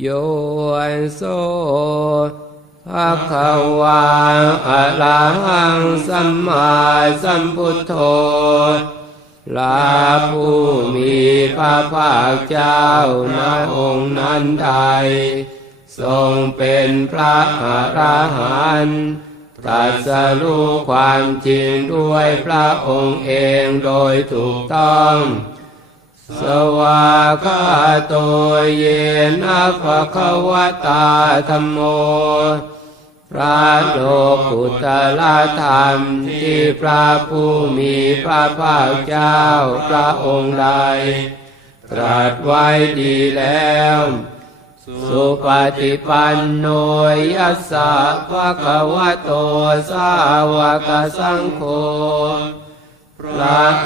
โยโสภะคะวาอะระหังสัมมาสัมพุทโธลาผู้มีพระภาคเจ้าณองค์นั้นใดทรงเป็นพระอระหันต์ตรัสรู้ความจริงด้วยพระองค์เองโดยถูกต้อง สวากาโตเยนะภะคะวะตาธรรมโม พระโลกุตละธรรมที่พระผู้มีพระภาคเจ้าพระองค์ใด ตรัสไว้ดีแล้ว สุปฏิปันโนยัสสะภะคะวะโตสาวกสังโฆ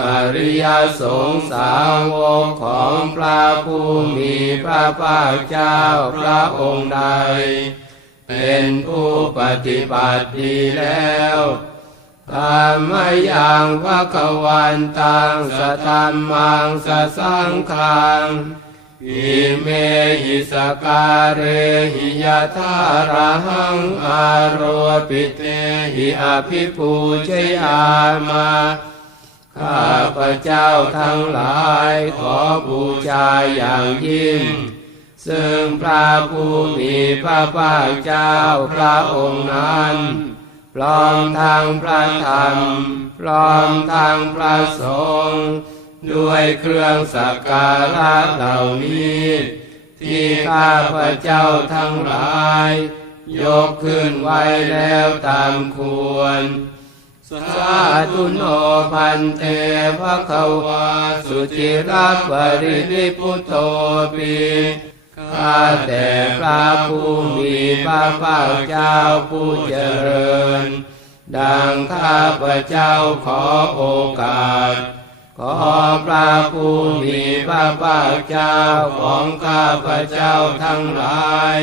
อริยสงสาวกของพระผู้มีพระภาคเจ้าพระองค์ใด เป็นผู้ปฏิบัติดีแล้วตามมาอย่งพระขวันตังสะธรรมังสะสังขังอิเมหิสการเรหิยะทาระหังอารวปิเตหิอภิปูชยามา ข้าพระเจ้าทั้งหลายขอบูชาอย่างยิ่ง ซึ่งพระผู้มีพระภาคเจ้าพระองค์นั้น พร้อมทางพระธรรม พร้อมทางพระสงฆ์ด้วยเครื่องสักการะเหล่านี้ ที่ข้าพระเจ้าทั้งหลาย ยกขึ้นไว้แล้วตามควร สาธุโนพันเตภะคะวาสุจิรัปรินิพุโตปีข้าแต่พระผู้มีพระภาคเจ้าผู้เจริญ ดังข้าพระเจ้าขอโอกาส ขอพระผู้มีพระภาคเจ้าของข้าพระเจ้าทั้งหลาย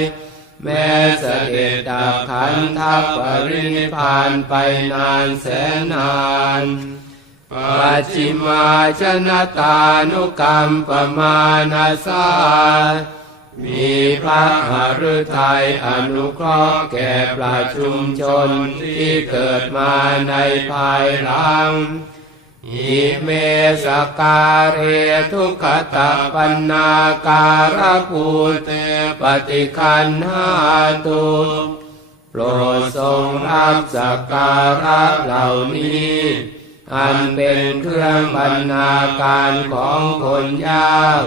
แม้เสด็จดับขันทัพปรินิพานไปนานแสนนานปัจจิมาชนะตานุกรรมปมานาสามีพระหฤทัยอนุเคราะห์แก่ประชุมชนที่เกิดมาในภายหลัง อิเมสการเรทุกขตะปันนาการภูเตปฏิคันหาตุโปรดทรงรับสักการะเหล่านี้ อันเป็นเครื่องบรรณาการของคนยาก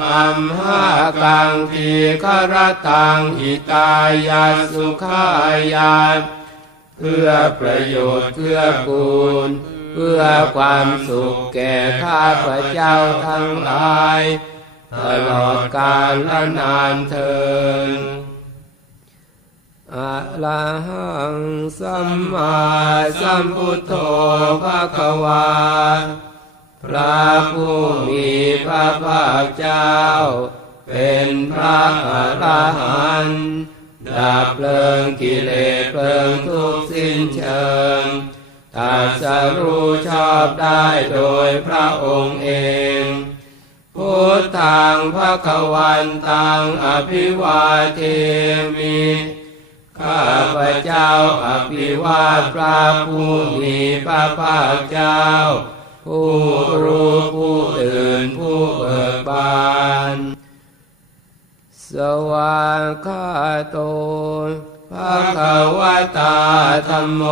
อัมหากังทีครตังหิตายาสุขายาเพื่อประโยชน์เพื่อกูล พื่อความสุขแก่ข้าพระเจ้าทั้งหลาย ตลอดกาลและนานเทินอะระหังสัมมาสัมพุทโธภะคะวา พระผู้มีพระภาคเจ้า เป็นพระอรหันต์ดับเพลิงกิเลสเพลิงทุกข์สิ้นเชิง ตัสรู้ชอบได้โดยพระองค์เอง พุทธังพระควันตังอภิวาเทมิข้าพระเจ้าอภิวาทพระผู้มีพระภาคเจ้า ผู้รู้ผู้ตื่นผู้เบิกบาน สวากขาโตภะคะวตาธรรมโม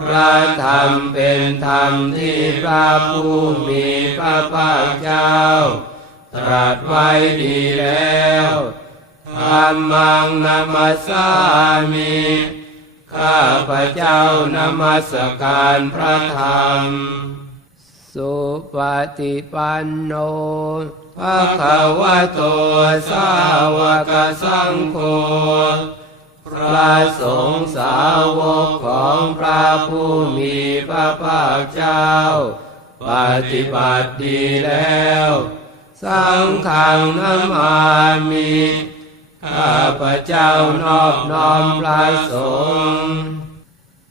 พระธรรมเป็นธรรมที่พระผู้มีพระภาคเจ้า ตรัสไว้ดีแล้วธรรมังนามัสสามิข้าพระเจ้านมัสการพระธรรม สุปฏิปันโนภะคะวะโตสาวกสังโฆ พระสงฆ์สาวกของพระผู้มีพระภาคเจ้า ปฏิบัติดีแล้ว สังฆังนามามิข้าพระเจ้านอบน้อมพระสงฆ์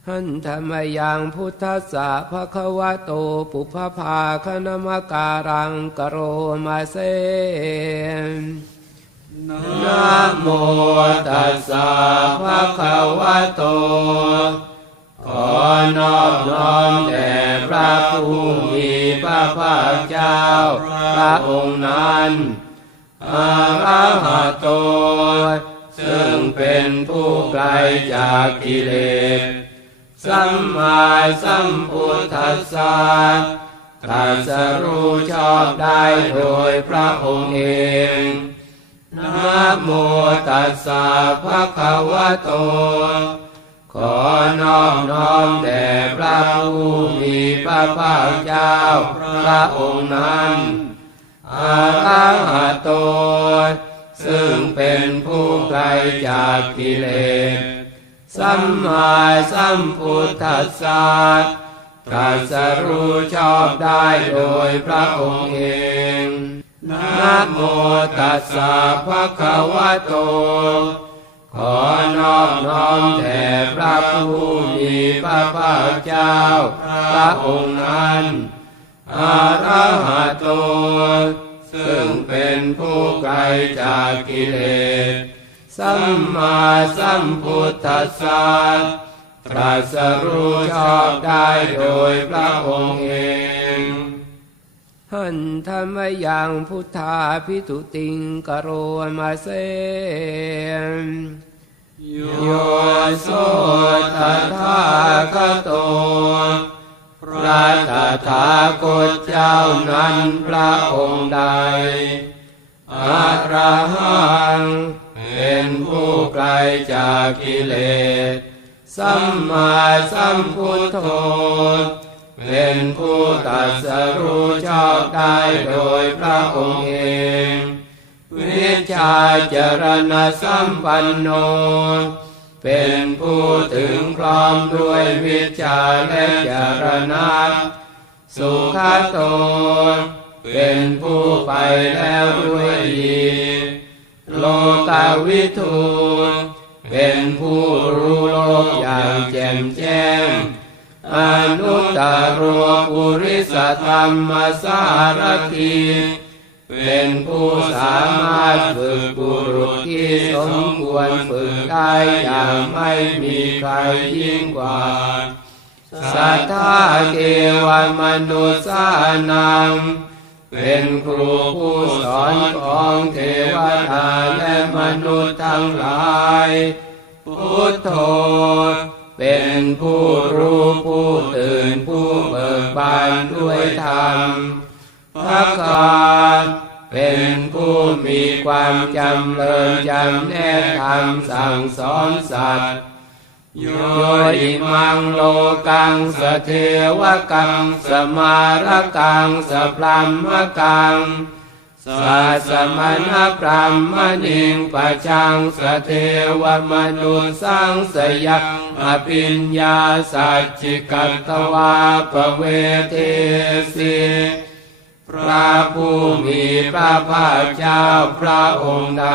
หันธรรมยังพุทธสสะภะคะวะโตปุพพาคณมการังกโรมาเซ นะโมตัสสะภะคะวะโต ขอนอบน้อมแด่พระผู้มีพระภาคเจ้า พระองค์นั้นอาระหะโต ซึ่งเป็นผู้ไกลจากกิเลส สัมมาสัมพุทธัสสะตรัสรู้ชอบได้โดยพระองค์เอง นะโมตัสสะภะคะวะโต ขอนอบน้อมแด่พระผู้มีพระภาคเจ้า พระองค์นั้นอาระหะโต ซึ่งเป็นผู้ไกลจากกิเลส สัมมาสัมพุทธัสสะตรัสรู้ชอบได้โดยพระองค์เอง นะโมตัสสะภะคะวะโต ขอนอบน้อมแด่พระผู้มีพระภาคเจ้า พระองค์นั้นอาระหะโต ซึ่งเป็นผู้ไกลจากกิเลส สัมมาสัมพุทธัสสะตรัสรู้ชอบได้โดยพระองค์เอง หันธรรมยังพุทธาพิทุติงกโรมาเสมโยโสตถาคโต พระตถาคตเจ้านั้นพระองค์ใดอาระหังเป็นผู้ไกลจากกิเลส สัมมาสัมพุทโธ เป็นผู้ตรัสรู้ชอบได้โดยพระองค์เอง วิชาจรณสัมปันโน เป็นผู้ถึงพร้อมด้วยวิชาและจรณะสุขโต เป็นผู้ไปแล้วด้วยดีโลกาวิทูเป็นผู้รู้โลกอย่างแจ่มแจ้ง อนุตตรปุริสธรรมสารทีเป็นผู้สามารถฝึกบุรุษที่สมควรฝึกได้อย่างไม่มีใครยิ่งกว่า สัทธาเทวมนุษย์สานังเป็นครูผู้สอนของเทวดาและมนุษย์ทั้งหลาย พุทโธ เป็นผู้รู้ผู้ตื่นผู้เบิกบานด้วยธรรมพระกาเป็นผู้มีความจำเริญจำแนกธรรมสั่งสอนสัตว์โยอิมังโลกังสเทวกัง สมารกังสพรหมกัง สัสมณพรหมณิงปะชังสเทวมนุสังสยักอภิญญาสัจจิกัตตวาปเวเทสิพระผู้มีพระภาคเจ้าพระองค์ใด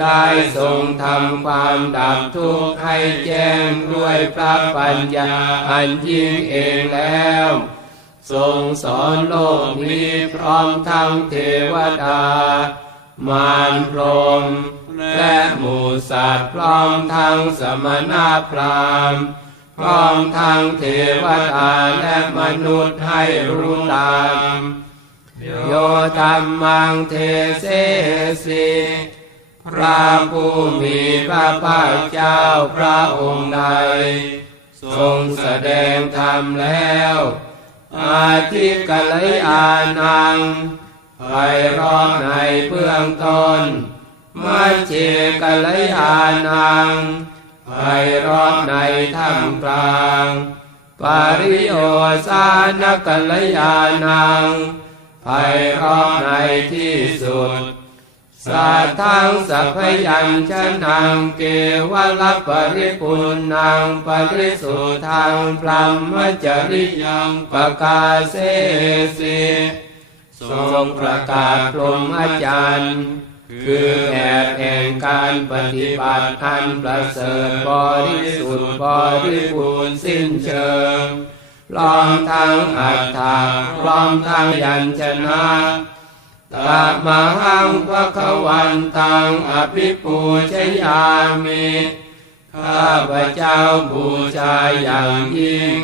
ได้ทรงทำความดับทุกข์ให้แจ้งด้วยพระปัญญาอันยิ่งเองแล้ว ทรงสอนโลกนี้พร้อมทั้งเทวดา มารพรมและหมูสัตว์พร้อมทั้งสมณพราหมณ์พร้อมทั้งเทวดาและมนุษย์ให้รู้ตามโยธรรมังเทเสสิพระผู้มีพระภาคเจ้าพระองค์ใด ทรงแสดงธรรมแล้ว อาทิกัลยานังไพเราะในเบื้องต้นมัจเจกัลยานังไพเราะในท่ามกลาง ปาริโอสานกัลยานังไพเราะในที่สุด สัทธังสัพพยัญชนะเกวลปริปุณนังปริสุทังพรหมจริยังปกาเสสิทรงประกาศพรหมจรรย์คือแอบแห่งการปฏิบัติอันประเสริฐบริสุทธิ์บริบูรณ์สิ้นเชิงพร้อมทั้งอัตถาพร้อมทั้งยัญชนะ ตามหังพระควันตังอภิปูชยามิข้าพระเจ้าบูชาอย่างยิ่ง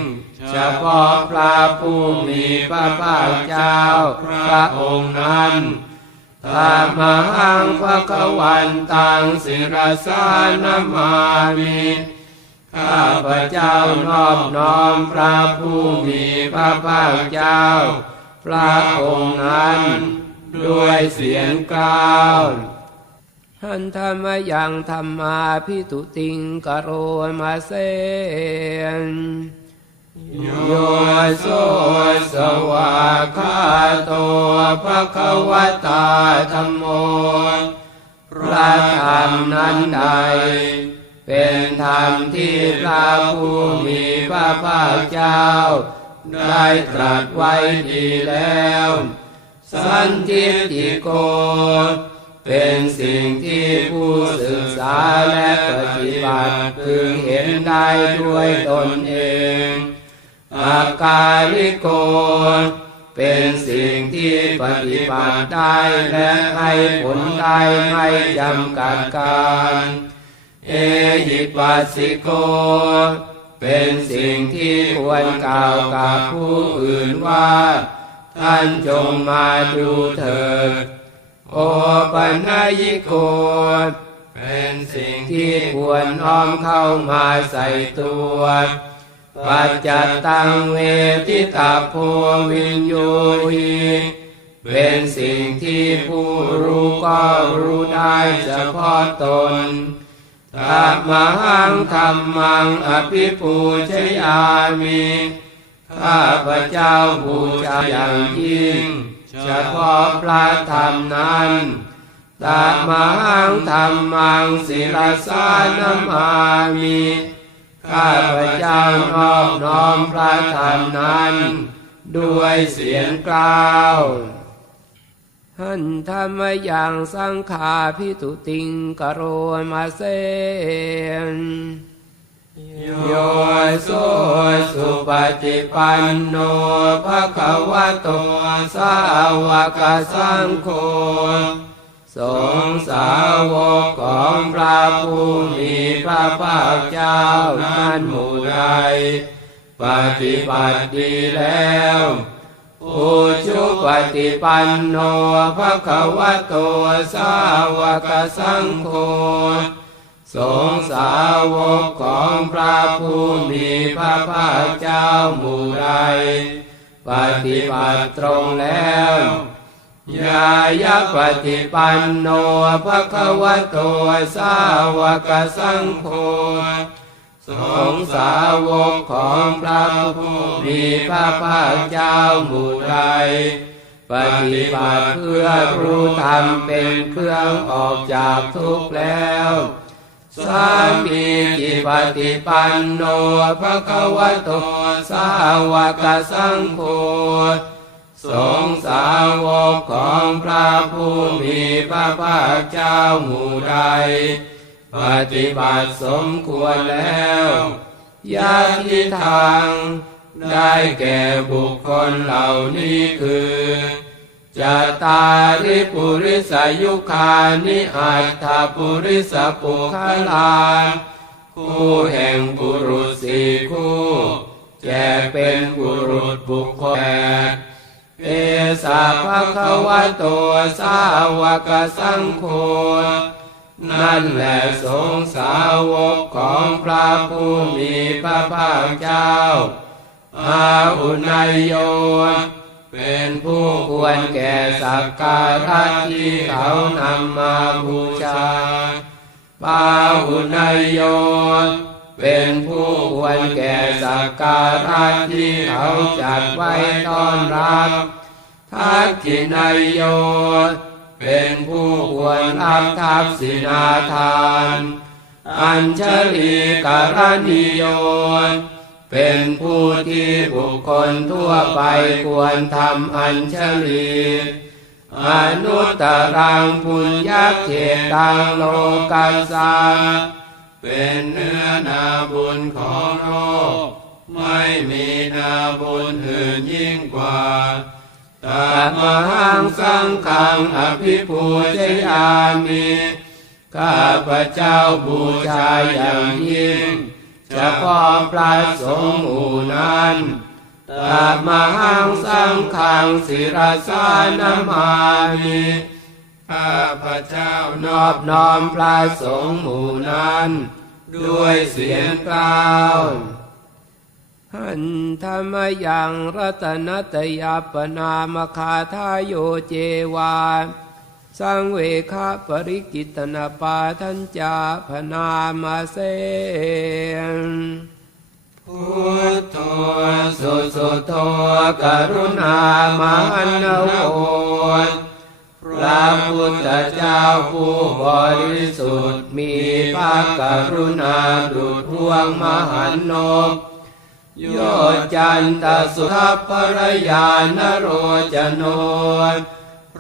เฉพาะพระผู้มีพระภาคเจ้าพระองค์นั้นตามหังพระควันตังศิรสานมามิข้าพระเจ้านอบน้อมพระผู้มีพระภาคเจ้า พระองค์นั้น ด้วยเสียงกล่าวหันธรรมยังธรรมาพิทุติงกโรมาเซนโยโสสวาคาโตภะคะวตาธรรมโมพระธรรมนั้นใด เป็นธรรมที่พระผู้มีพระภาคเจ้า ได้ตรัสไว้ดีแล้ว สันทิฏิโก เป็นสิ่งที่ผู้ศึกษาและปฏิบัติพึงเห็นได้ด้วยตนเองอากาลิโก เป็นสิ่งที่ปฏิบัติได้และให้ผลได้ไม่จำกัดการ เอหิปัสสิโกเป็นสิ่งที่ควรกล่าวกับผู้อื่นว่า ท่านจงมาดูเถิด โอปัญญิโกเป็นสิ่งที่ควรน้อมเข้ามาใส่ตัวปัจจัตังเวทิตาโพวินโยหิเป็นสิ่งที่ผู้รู้ก็รู้ได้เฉพาะตนธรรมังธรรมังอภิปูชยามิ ข้าพระเจ้าบูชาอย่างยิ่งเฉพาะพระธรรมนั้นตามังธรรมังศิลสานมามิข้าพระเจ้านอบน้อมพระธรรมนั้น ด้วยเสียงกล่าวหันธรรมอยังสังขาพิทุติงกโรมาเซน โยโสสุปฏิปันโนภะคะวะโตสาวกสังโฆสงสาวกของพระผู้มีพระภาคเจ้านั้นหมู่ใดปฏิบัติดีแล้วอุชุปฏิปันโนภะคะวะโตสาวกสังโฆ สงสาวกของพระผู้มีพระภาคเจ้าหมู่ใดปฏิบัติตรงแล้วยายะปฏิปันโนภะคะวะโตสาวกสังโฆสงสาวกของพระผู้มีพระภาคเจ้าหมู่ใดปฏิบัติเพื่อรู้ธรรมเป็นเครื่องออกจากทุกข์แล้ว สามีจิปฏิปันโนภะคะวะโตสาวกสังโฆสงสาวกของพระผู้มีพระภาคเจ้าหมู่ใด ปฏิบัติสมควรแล้วยาทิทาง ได้แก่บุคคลเหล่านี้คือ จตาริปุริสายุคานิอัตถปุริสปุคลาคู่แห่งบุรุษสี่คู่แจกเป็นบุรุษบุคคลแปดเอสาภะควะโตสาวกสังโฆนั่นแหละสงสาวกของพระผู้มีพระภาคเจ้าอาอุนายโย เป็นผู้ควรแก่สักการะที่เขานำมาบูชาปาหุนายโยเป็นผู้ควรแก่สักการะที่เขาจัดไว้ต้อนรับทักขินายโยเป็นผู้ควรรับทักษินาทาน อัญชลีการนิโย เป็นผู้ที่บุคคลทั่วไปควรทำอัญชลีอนุตตรังพุญญเขตังโลกัสสาเป็นเนื้อนาบุญของโลกไม่มีนาบุญอื่นยิ่งกว่าตตัมหังสังฆังอภิปูชยามิ ข้าพระเจ้าบูชาอย่างยิ่ง เฉพาะพระสงฆ์หมู่นั้นตัมหังสังฆังศิรสานามามิข้าพระเจ้านอบน้อมพระสงฆ์หมู่นั้น ด้วยเสียงกล่าวหันธรรมยังรัตนตยปนามคาทายโยเจวา สังเวคะปริกิตนาปาทัญจาพนามาเสนพุทโธสุสุโธกรุณามหันโวพระพุทธเจ้าผู้บริสุทธิ์มีพระกรุณาดุจพวงมหันโนโยจันตสุทัพพรยานโรจโน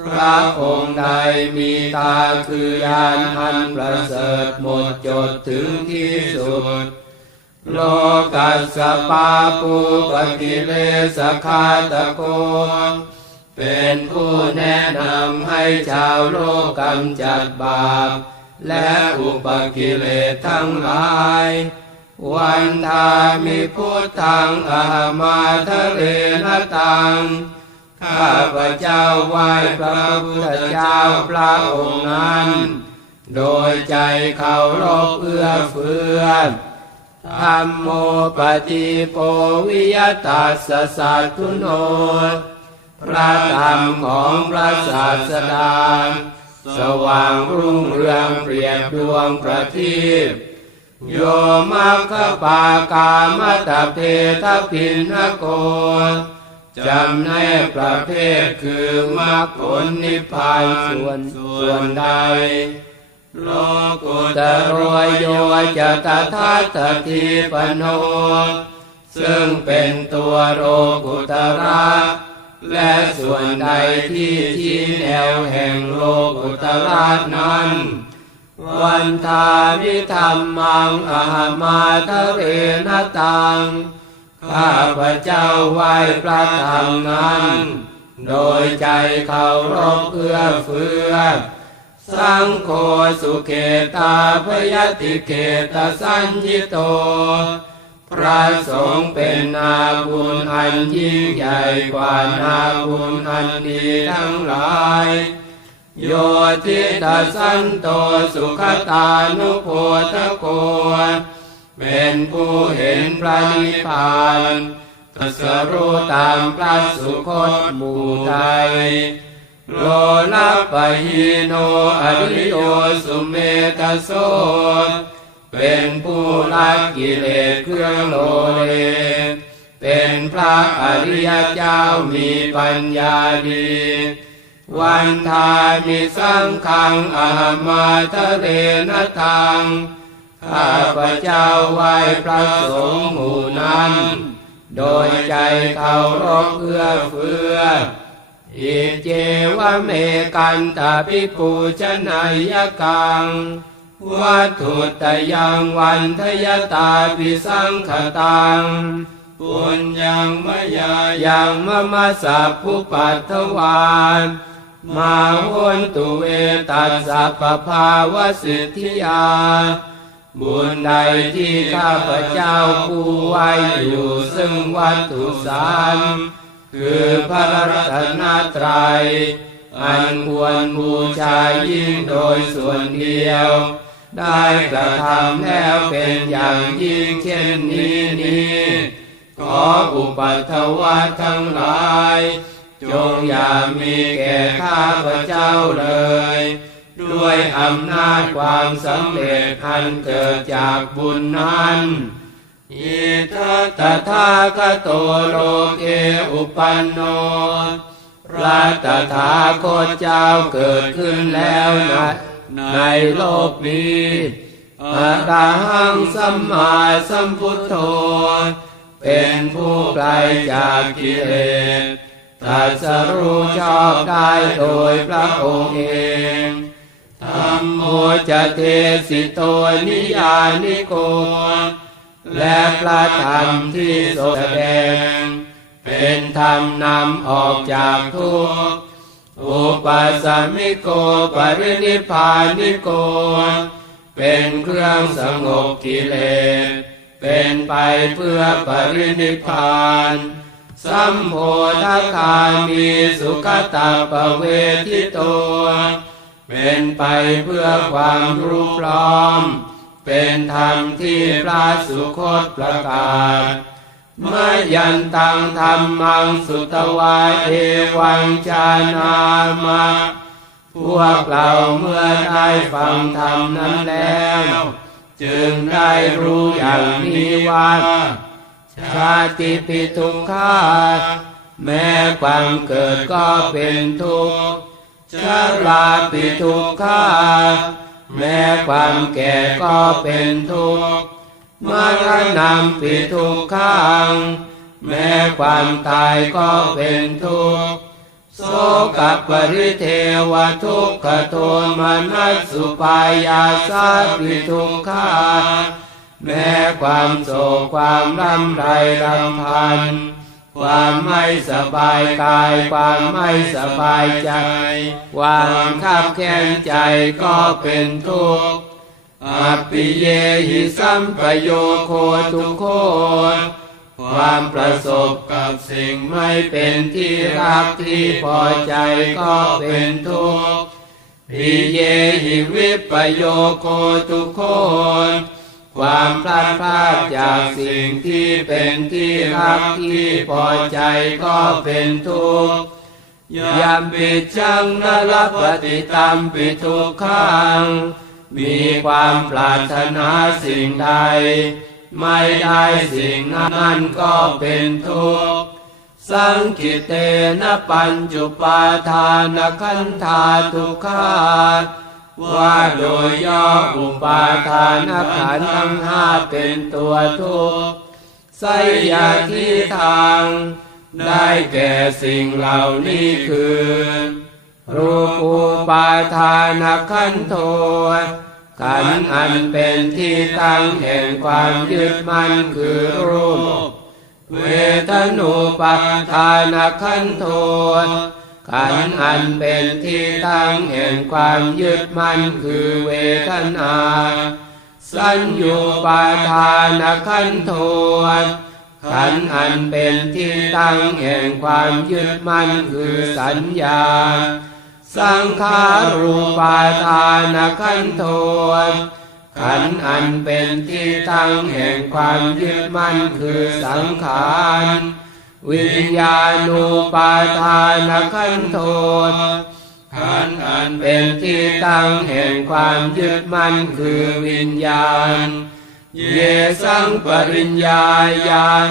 พระองค์ใดมีตาคือยานอันประเสริฐหมดจดถึงที่สุด โลกัสสปาปูปกิเลสคาตะโก เป็นผู้แนะนำให้ชาวโลกกำจัดบาป และอุปกิเลสทั้งหลาย วันทามิพุทธังอามาทะเลนตัง ข้าพระเจ้าไหว้พระพุทธเจ้าพระองค์นั้น โดยใจเขารบเอื้อเฟื้อธรรมโมปฏิโปวิยตัสสะสัตทุโน พระธรรมของพระศาสดาสว่างรุ่งเรืองเปรียบดวงประทีปโยมัคคปากามตเพทพินนโก จำในประเภทคือมรรคผลนิพพานส่วนส่วนใด โลกุตโรยโยจะตถาตทีปโน ซึ่งเป็นตัวโลกุตระและส่วนใดที่ชี้แนวแห่งโลกุตระนั้นวันทานิธรรมังอามาทะเรนตัง ข้าพระเจ้าไหว้พระธรรมนั้น โดยใจเคารพเอื้อเฟื้อ สังโฆสุเขตาพยติเขตสัญญิโต พระสงฆ์เป็นนาบุญอันยิ่งใหญ่กว่านาบุญอันดีทั้งหลายโยทิตาสันโตสุขตานุโพธโก เป็นผู้เห็นพระนิพพานตรัสรู้ตามพระสุคตหมู่ไทยโลลัปะหิโนอริโยสุเมตโสเป็นผู้ละกิเลสเครื่องโลเล เป็นพระอริยเจ้ามีปัญญาดี วันทามิสังขังอามาทะเรนตัง ข้าพระเจ้าไหว้พระสงฆ์หมู่นั้น โดยใจเคารพเอื้อเฟื้ออิเจวะเมกันตาปิปูชนายกัง วัตถุตยังวันทยตาปิสังขตัง ปุญญังมยายังมะมะสัพพุปัตถวานมาวนตุเอตัสสะปภาวสิทธิยา บุญใดที่ข้าพเจ้าผู้ไว้อยู่ซึ่งวัตถุสามคือพระรัตนตรัยอันควรบูชายิ่งโดยส่วนเดียว ได้กระทำแล้วเป็นอย่างยิ่งเช่นนี้นี้ ขออุปัตถวะทั้งหลาย จงอย่ามีแก่ข้าพเจ้าเลย ด้วยอำนาจความสำเร็จอันเกิดจากบุญนั้นอิทัตถาคโตโลเกอุปันโนพระตถาคตเจ้าเกิดขึ้นแล้วนะในโลกนี้อะระหังสัมมาสัมพุทโธ เป็นผู้ไกลจากกิเลสตรัสรู้ชอบได้โดยพระองค์เอง ธรรมโมจะเทสิโตนิยานิโก และพระธรรมที่ทรงแสดง เป็นธรรมนำออกจากทุกข์อุปสมิโกปรินิพานิโก เป็นเครื่องสงบกิเลส เป็นไปเพื่อปรินิพพานสัมโพธคามีสุขตาปเวทิโต เป็นไปเพื่อความรู้พร้อม เป็นธรรมที่พระสุคตประกาศเมายันตังธรรมังสุตวาเอวังจานามาพวกเราเมื่อได้ฟังธรรมนั้นแล้ว จึงได้รู้อย่างนี้ว่าชาติปิทุกขาแม้ความเกิดก็เป็นทุกข์ ชราปิทุกขาแม้ความแก่ก็เป็นทุกข์มรณะปิทุกขังแม้ความตายก็เป็นทุกข์โสกับปริเทวทุกขโทมนัสสุปายาสาปิทุกขาแม้ความโศกความรำไรรำพัน ความไม่สบายกาย ความไม่สบายใจ ความขับแค้นใจก็เป็นทุกข์อปิเยหิสัมปโยโคทุกโคความประสบกับสิ่งไม่เป็นที่รักที่พอใจก็เป็นทุกข์ปิเยหิวิปโยโคทุกโคน ความพลาดพลาดจากสิ่งที่เป็นที่รักที่พอใจก็เป็นทุกข์ยามปิดจังนรปฏิตัมปิทุกขัง มีความปรารถนาสิ่งใด ไม่ได้สิ่งนั้นก็เป็นทุกข์สังกิเตนะปัญจุปาทานขันธาทุกขา ว่าโดยย่ออุปาทานขันธ์ทั้งห้าเป็นตัวทุกข์ไสยาที่ทาง ได้แก่สิ่งเหล่านี้คือรูปูปาทานขันโทขันอันเป็นที่ตั้งแห่งความยึดมั่นคือรูป เวทนุปาทานขันโท ขันอันเป็นที่ตั้งแห่งความยึดมั่นคือเวทนา สัญญูปาทานขันโทขันอันเป็นที่ตั้งแห่งความยึดมั่นคือสัญญา สังขารูปาทานขันโทขันอันเป็นที่ตั้งแห่งความยึดมั่นคือสังขาร วิญญาณูปาทานขันโทขันธ์อันเป็นที่ตั้งแห่งความยึดมั่นคือวิญญาณ เยสังปริญญาญาณ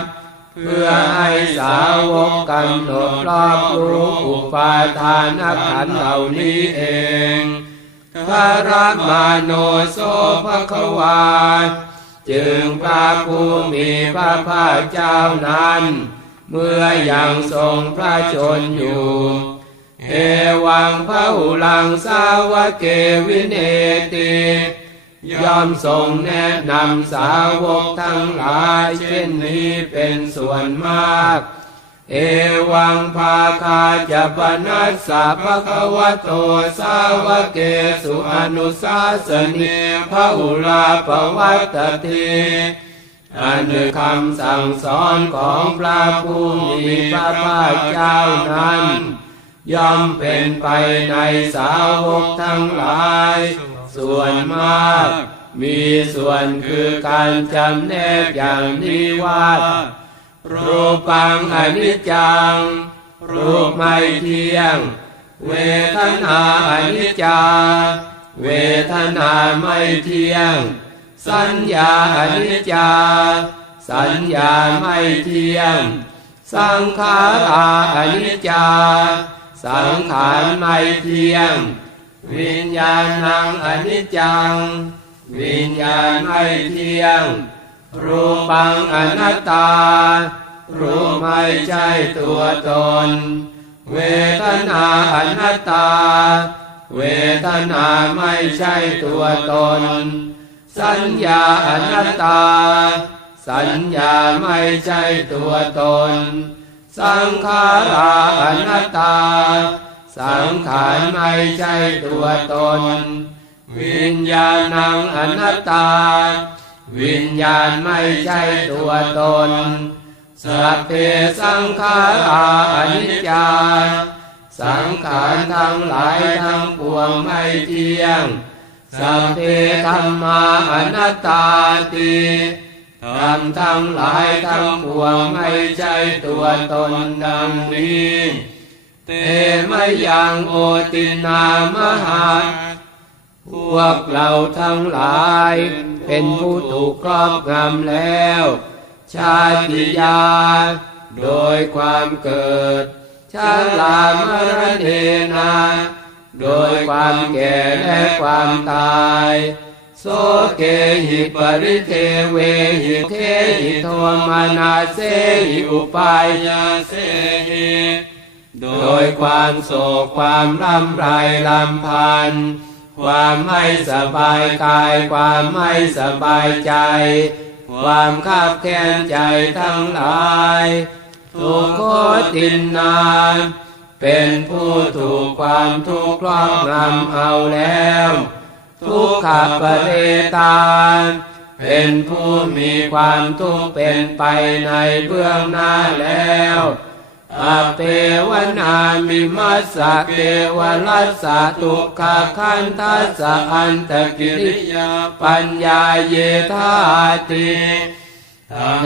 เพื่อให้สาวกกำหนดรอบรู้อุปาทานขันธ์เหล่านี้เองพระรามาโนโสภควา จึงพระผู้มีพระภาคเจ้านั้น เมื่อยังทรงพระชนอยู่ เอวังพระหุลังสาวเกวินเอติยอมทรงแนะนำสาวกทั้งหลายเช่นนี้เป็นส่วนมาก เอวังภาคาจะปนัสสะภะคะวะโตสาวเกสุอนุสาสนีพระหุลาปวัตติ อันคือคำสั่งสอนของพระผู้มีพระภาคเจ้านั้น ย่อมเป็นไปในสาวกทั้งหลาย ส่วนมาก มีส่วนคือการจำแนกอย่างนี้ว่ารูปังอนิจจัง รูปไม่เที่ยง เวทนาอนิจจา เวทนาไม่เที่ยง สัญญาอนิจจา สัญญาไม่เที่ยง สังขาราอนิจจา สังขารไม่เที่ยง วิญญาณังอนิจจัง วิญญาณไม่เที่ยง รูปังอนัตตา รูปไม่ใช่ตัวตน เวทนาอนัตตา เวทนาไม่ใช่ตัวตน สัญญาอนัตตา สัญญาไม่ใช่ตัวตน สังขาราอนัตตา สังขารไม่ใช่ตัวตน วิญญาณังอนัตตา วิญญาณไม่ใช่ตัวตน สัพเพสังขาราอนิจจา สังขารทั้งหลายทั้งปวงไม่เที่ยง สัพเพธรรมาอนัตตาติธรรมทั้งหลายทั้งปวงไม่ใช่ตัวตนดังนี้ เตมยังโอตินามหาพวกเราทั้งหลาย เป็นผู้ถูกครอบงำแล้ว ชาติยา โดยความเกิด ชาลามรเดนา โดยความแก่และความตาย โสเกหิปริเทเวหิเทหิโทมานาเสหิอุปายาเสหิโดยความโศกความรำไรลำพัน ความไม่สบายกาย ความไม่สบายใจ ความขับแค้นใจทั้งหลาย ทุกโคตินนาน เป็นผู้ถูกความทุกข์ครอบงำเอาแล้ว ทุกขปเรตานเป็นผู้มีความทุกข์เป็นไปในเบื้องหน้าแล้วอเปวนามิมัสสะเกวลัสสะตุกขคันทัสสะอันตกิริยาปัญญาเยธาติ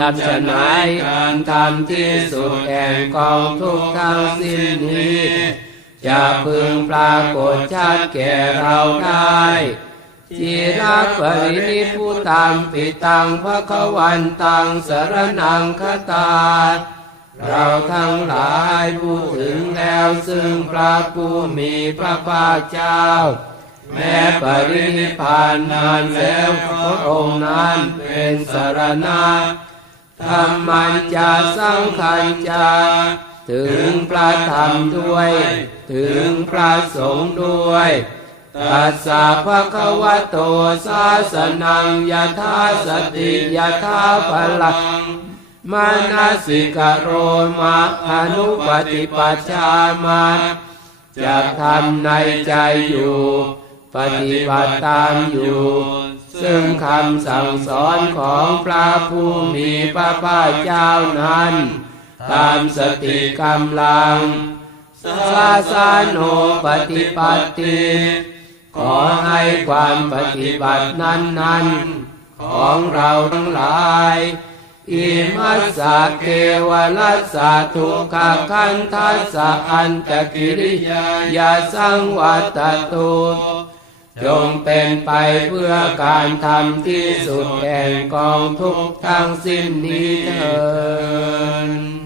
นับฉนายการทำที่สุดแห่งกองทุกข์ทั้งสิ้นนี้จะพึงปรากฏชัดแก่เราได้จีรักปรินิพุตังปิตังภควันตังสรนังคตา เราทั้งหลายพูดถึงแล้วซึ่งพระผู้มีพระภาคเจ้า แม้ปรินิพานนานแล้วพระองค์นั้นเป็นสารณะธรรมันจะสังขันจะถึงพระธรรมด้วย ถึงพระสงฆ์ด้วยตัสสะภะคะวะโตสาสนังยะธาสติยะธาพลังมานาสิกโรมาอนุปฏิปัชฌามาจะทำในใจอยู่ ปฏิบัติตามอยู่ ซึ่งคำสั่งสอนของพระผู้มีพระภาคเจ้านั้น ตามสติกำลังสาสาโนปฏิปัติ ขอให้ความปฏิบัตินั้นนั้นๆของเราทั้งหลาย อิมัสสะเกวลัสสะทุกขคันทัสสะอันตะกิริยายาสังวัตตุ จงเป็นไปเพื่อการทำที่สุดแห่งกองทุกทั้งสิ้นนี้เถิด